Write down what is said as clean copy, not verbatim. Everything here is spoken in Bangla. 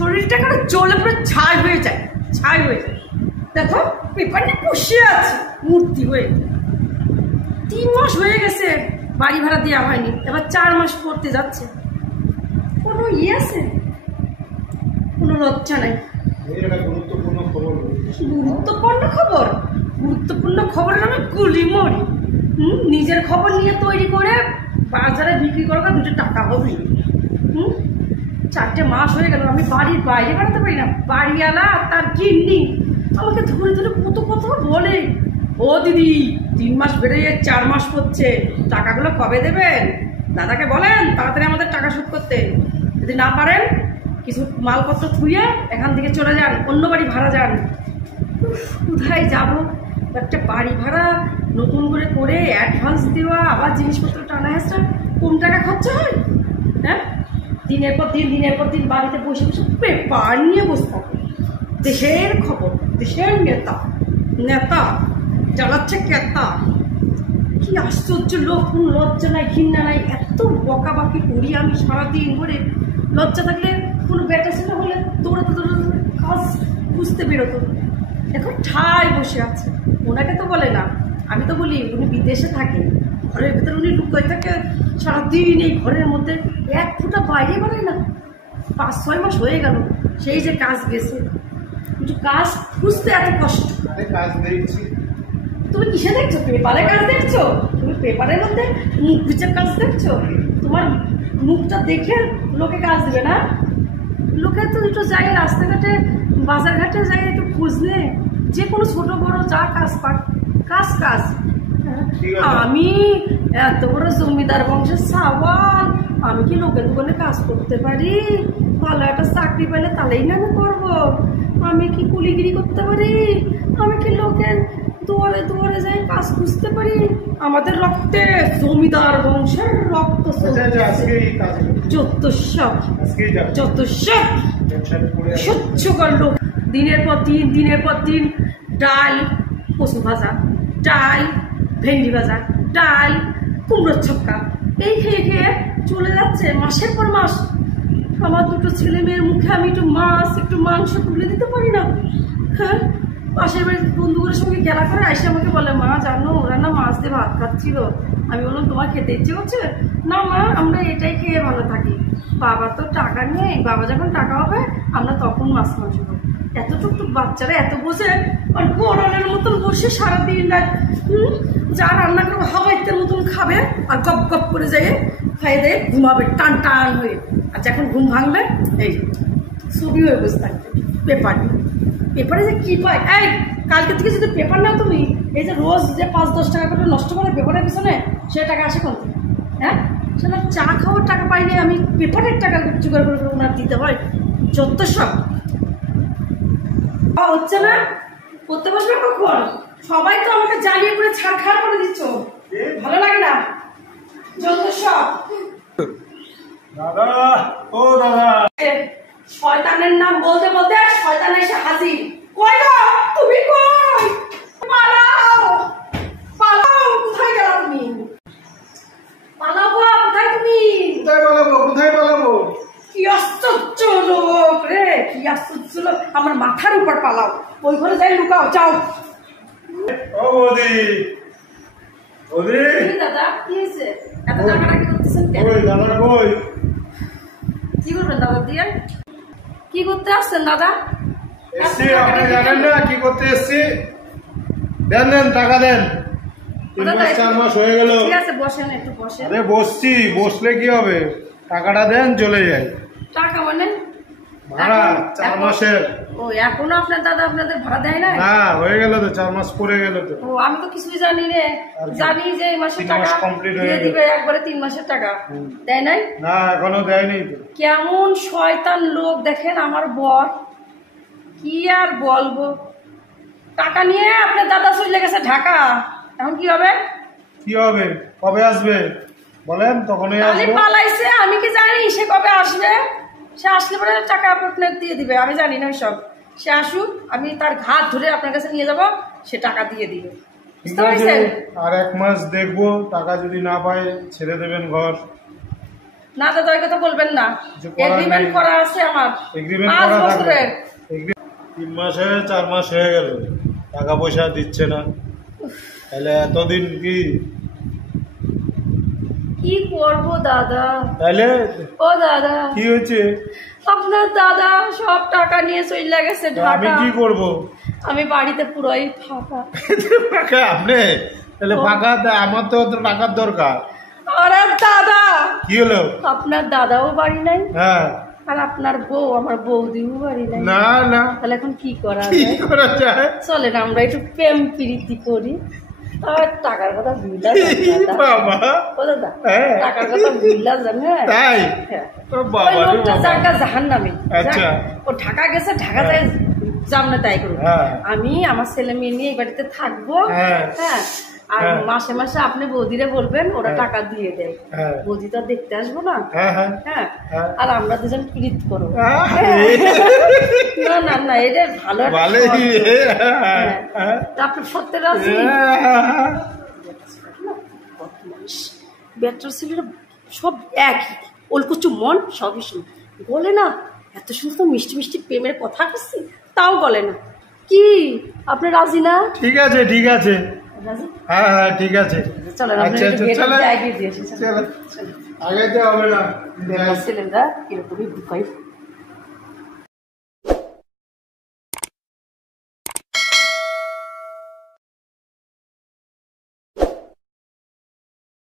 শরীরটা কেন চলে পুরো ছাই হয়ে যায়, ছাই হয়ে যায়। দেখো পেপার নিয়ে বসে আছে মূর্তি হয়ে। 3 মাস হয়ে গেছে বাড়ি ভাড়া দেওয়া হয়নি, এবার 4 মাস পড়তে যাচ্ছে। কোনো আছে, কোনো লজ্জা নাই। গুরুত্বপূর্ণ খবর, গুরুত্বপূর্ণ খবরের নামে গুলি মরি। নিজের খবর নিয়ে তৈরি করে বাজারে বিক্রি করা 2 টাকা হবে। 4টে মাস হয়ে গেল আমি বাড়ির বাইরে বেড়াতে পারি না। বাড়িওয়ালা তার গিন্নি আমাকে ধরে ধরে কত কথা বলে। ও দিদি 3 মাস বেড়ে 4 মাস পড়ছে, টাকাগুলো কবে দেবেন? দাদাকে বলেন তাড়াতাড়ি আমাদের টাকা শোধ করতে। যদি না পারেন কিছু মালপত্র থুয়ে এখান থেকে চলে যান, অন্য বাড়ি ভাড়া যান। কোথায় যাবো? একটা বাড়ি ভাড়া নতুন করে অ্যাডভান্স দেওয়া, আবার জিনিসপত্র টানা হেঁচড়া, কম টাকা খরচা হয়। হ্যাঁ, দিনের পর দিন বাড়িতে বসে বসে পেপার নিয়ে বসে থাকো। দেশের খবর, দেশের নেতা চালাচ্ছে কেতা। কি আশ্চর্য লোক, কোন লজ্জা নাই, ঘৃণা নাই। এত বকাবাকি করি আমি সারাদিন ধরে। লজ্জা থাকলে কোনো ব্যাটা ছেলে হলে দৌড়াতে কাজ বুঝতে বেরোতো। এখন ঠাই বসে আছে। ওনাকে তো বলে না, আমি তো বলি উনি বিদেশে থাকে, ঘরের ভেতরে উনি লুকায় থাকে সারাদিন। এই ঘরের মধ্যে 1 ফুটা বাইরে বেরোয় না। 5-6 মাস হয়ে গেল সেই যে কাজ গেছে। কিন্তু কাজ খুঁজতে এত কষ্ট। কাজ দেখছি। তুমি কিসে দেখছো? পেপারে কাজ দেখছো? তুমি পেপারের মধ্যে মুখ বিচার কাজ দেখছো? তোমার মুখটা দেখে লোকে কাজ দেবে না? লোকে তো একটু যায় রাস্তাঘাটে, বাজারঘাটে যায় একটু খোঁজ নেয়, যে কোনো ছোট বড় যা কাজ পাক, কাজ। আমি এত বড় জমিদার বংশের সাওয়াল, আমি কি লোকের দোকানে কাজ করতে পারি? ভালো একটা চাকরি পেলে তাহলেই না আমি করবো। আমি কি কুলিগিরি করতে পারি? আমি কি লোকের দুয়ারে যাই কাজ খুঁজতে পারি? আমাদের রক্তে জমিদার বংশের রক্ত। যত সব সহ্য করলো। দিনের পর দিন ডাল কচু ভাজা, ডাল ভেন্ডি ভাজা, ডাল কুমড়োর ছক্কা, এই খেয়ে চলে যাচ্ছে মাসের পর মাস। আমার 2 ছেলে মেয়ের মুখে আমি একটু মাছ একটু মাংস তুলে দিতে পারি না। হ্যাঁ, পাশের বাড়ির বন্ধুগুলোর সঙ্গে গেলা করে এসে আমাকে বলে, মা জানো ওরা না মাছ দিয়ে ভাত খাচ্ছিল। আমি বললাম তোমার খেতে ইচ্ছে করছে? না মা, আমরা এটাই খেয়ে ভালো থাকি। বাবা তো টাকা নেই, বাবা যখন টাকা হবে আমরা তখন মাছ মাংস খাবো। এত টুকটুক বাচ্চারা এত বসে আর গোড়ালের মতন বসে সারাদিন যা রান্না করবো হাওয়াইতের মতন খাবে আর গপ গপ করে যেয়ে খাই দিয়ে ঘুমাবে টান হয়ে। আর যখন ঘুম ভাঙবে এই ছবি হয়ে বসে থাকবে পেপারে যে কি পায়। এই কালকে থেকে যদি পেপার নাও তুমি, এই যে রোজ যে 5-10 টাকা করে নষ্ট করে পেপারের পিছনে, সে টাকা আসে কোন? হ্যাঁ, সেটা চা খাওয়ার টাকা পাইনি, আমি পেপারের টাকা জোগাড় করে ওনার দিতে হয়। যত সব হচ্ছে না, করতে পারবে কখন? সবাই তো আমাকে জ্বালিয়ে করে ছাড়খাড় করে দিচ্ছ, ভালো লাগে না। যত সব দাদা, ও দাদা, শয়তানের নাম বলতে বলতে শয়তান এসে হাজির। কই গো তুমি? কই? পালাও, কোথায় গেলা তুমি? পালাও গো, কোথায় তুমি? কোথায় পালাবো? কি আশ্চর্য লোক রে, কি আশ্চর্য লোক। আমার মাথার উপর পালাও, ওই ঘরে যাই লুকাও, যাও। ও বৌদি, দাদা কি হয়েছে? এত টাকাটাকি করতেছেন কেন? দাদা কই? কি করবেন দাদা দিয়ে? কি করতে আসছেন দাদা? এসছি, আপনি জানেন না কি করতে এসছি? দেন টাকা দেন। 3-4 মাস হয়ে গেল। ঠিক আছে বসেন, একটু বসেন। আরে বসছি, বসলে কি হবে? টাকাটা দেন, চলে যাই। টাকা মানে ভাড়া 4 মাসের। ও এখনো আপনার দাদা আপনাদের ভাড়া দেয় না? না, হয়ে গেল তো, 4 মাস পরে গেল তো। ও আমি তো কিছুই জানি রে। জানি যে এই মাসের টাকা দিয়ে দিবে, একবারে 3 মাসের টাকা দেয় নাই? না, এখনো দেয়নি তো। কেমন শয়তান লোক দেখেন আমার বর, কি আর বলবো। টাকা নিয়ে আপনার দাদা চলে গেছে ঢাকা, এখন কি হবে? কি হবে? কবে আসবে বলেন, তখনই আসবে। পালাইছে, আমি কি জানি সে কবে আসবে? সে আসলে পরে টাকা আপনার দিয়ে দিবে, আমি জানি না সব। সে আসুক, আমি তার ঘাট ধরে আপনার কাছে নিয়ে যাব, সে টাকা দিয়ে দিবে। বুঝতে পারছেন? আর 1 মাস দেখবো, টাকা যদি না পায় ছেড়ে দেবেন ঘর। না দাদা ওই কথা বলবেন না, কিছু করার এগ্রিমেন্ট নেই। করা আছে আমার এগ্রিমেন্ট 5 করা থাকবে। বছরের। 3 মাসে 4 মাস হয়ে গেল, টাকা পয়সা দিচ্ছে না, তাহলে এতদিন কি করব দাদা? তাহলে ও দাদা কি হয়েছে? আপনার দাদা সব টাকা নিয়ে চলে গেছে আমি ঢাকা। কি করব? আমি বাড়িতে পুরোই ফাঁকা। ফাঁকা আপনি? তাহলে ফাঁকা আমার তো টাকার দরকার। আরে দাদা কি হলো? আপনার দাদাও বাড়ি নাই, হ্যাঁ আর আপনার বউ আমার বৌদিও বাড়ি নাই। না না, তাহলে এখন কি করা কি যায়? করা যায়? চলেন আমরা একটু প্রেম প্রীতি করি। আর টাকার কথা ভুলা বাবা ও দাদা, হ্যাঁ। টাকার কথা ভুলা যান। হ্যাঁ তাই? হ্যাঁ। ও ওই বাবা রে লোকটা বাবা। জায়গা জাহান্নামে। আচ্ছা। ও ঢাকা গেছে, ঢাকা যায় যামনে তাই করবো। হ্যাঁ। আমি আমার ছেলে মেয়ে নিয়ে এই বাড়িতে থাকবো। হ্যাঁ। হ্যাঁ আর হ্যাঁ। মাসে মাসে আপনি বৌদিরে বলবেন ওরা হ্যাঁ। টাকা দিয়ে দেয়। হ্যাঁ। বৌদি তো আর দেখতে আসবো না। হ্যাঁ হ্যাঁ হ্যাঁ হ্যাঁ। আর আমরা দুজন প্রীত করবো। আরে, না না না এটা ভালো একটা ভালোই। শর্ত। হ্যাঁ, হ্যাঁ। আপনি সত্যি রাজি? হ্যাঁ। বেটার ছেলেরা সব একই, ওলকুচু মন সবই শুনে বলে না। এত সুন্দর মিষ্টি মিষ্টি প্রেমের কথা করছি তাও বলে না। কি আপনি রাজি না? ঠিক আছে ঠিক আছে, রাজি? হ্যাঁ হ্যাঁ ঠিক আছে। চলেন আচ্ছা আচ্ছা চলো, জায়গায় দিয়ে আসি। চলো আগে তো হবে না। ছেলেরা এরকমই বুকাই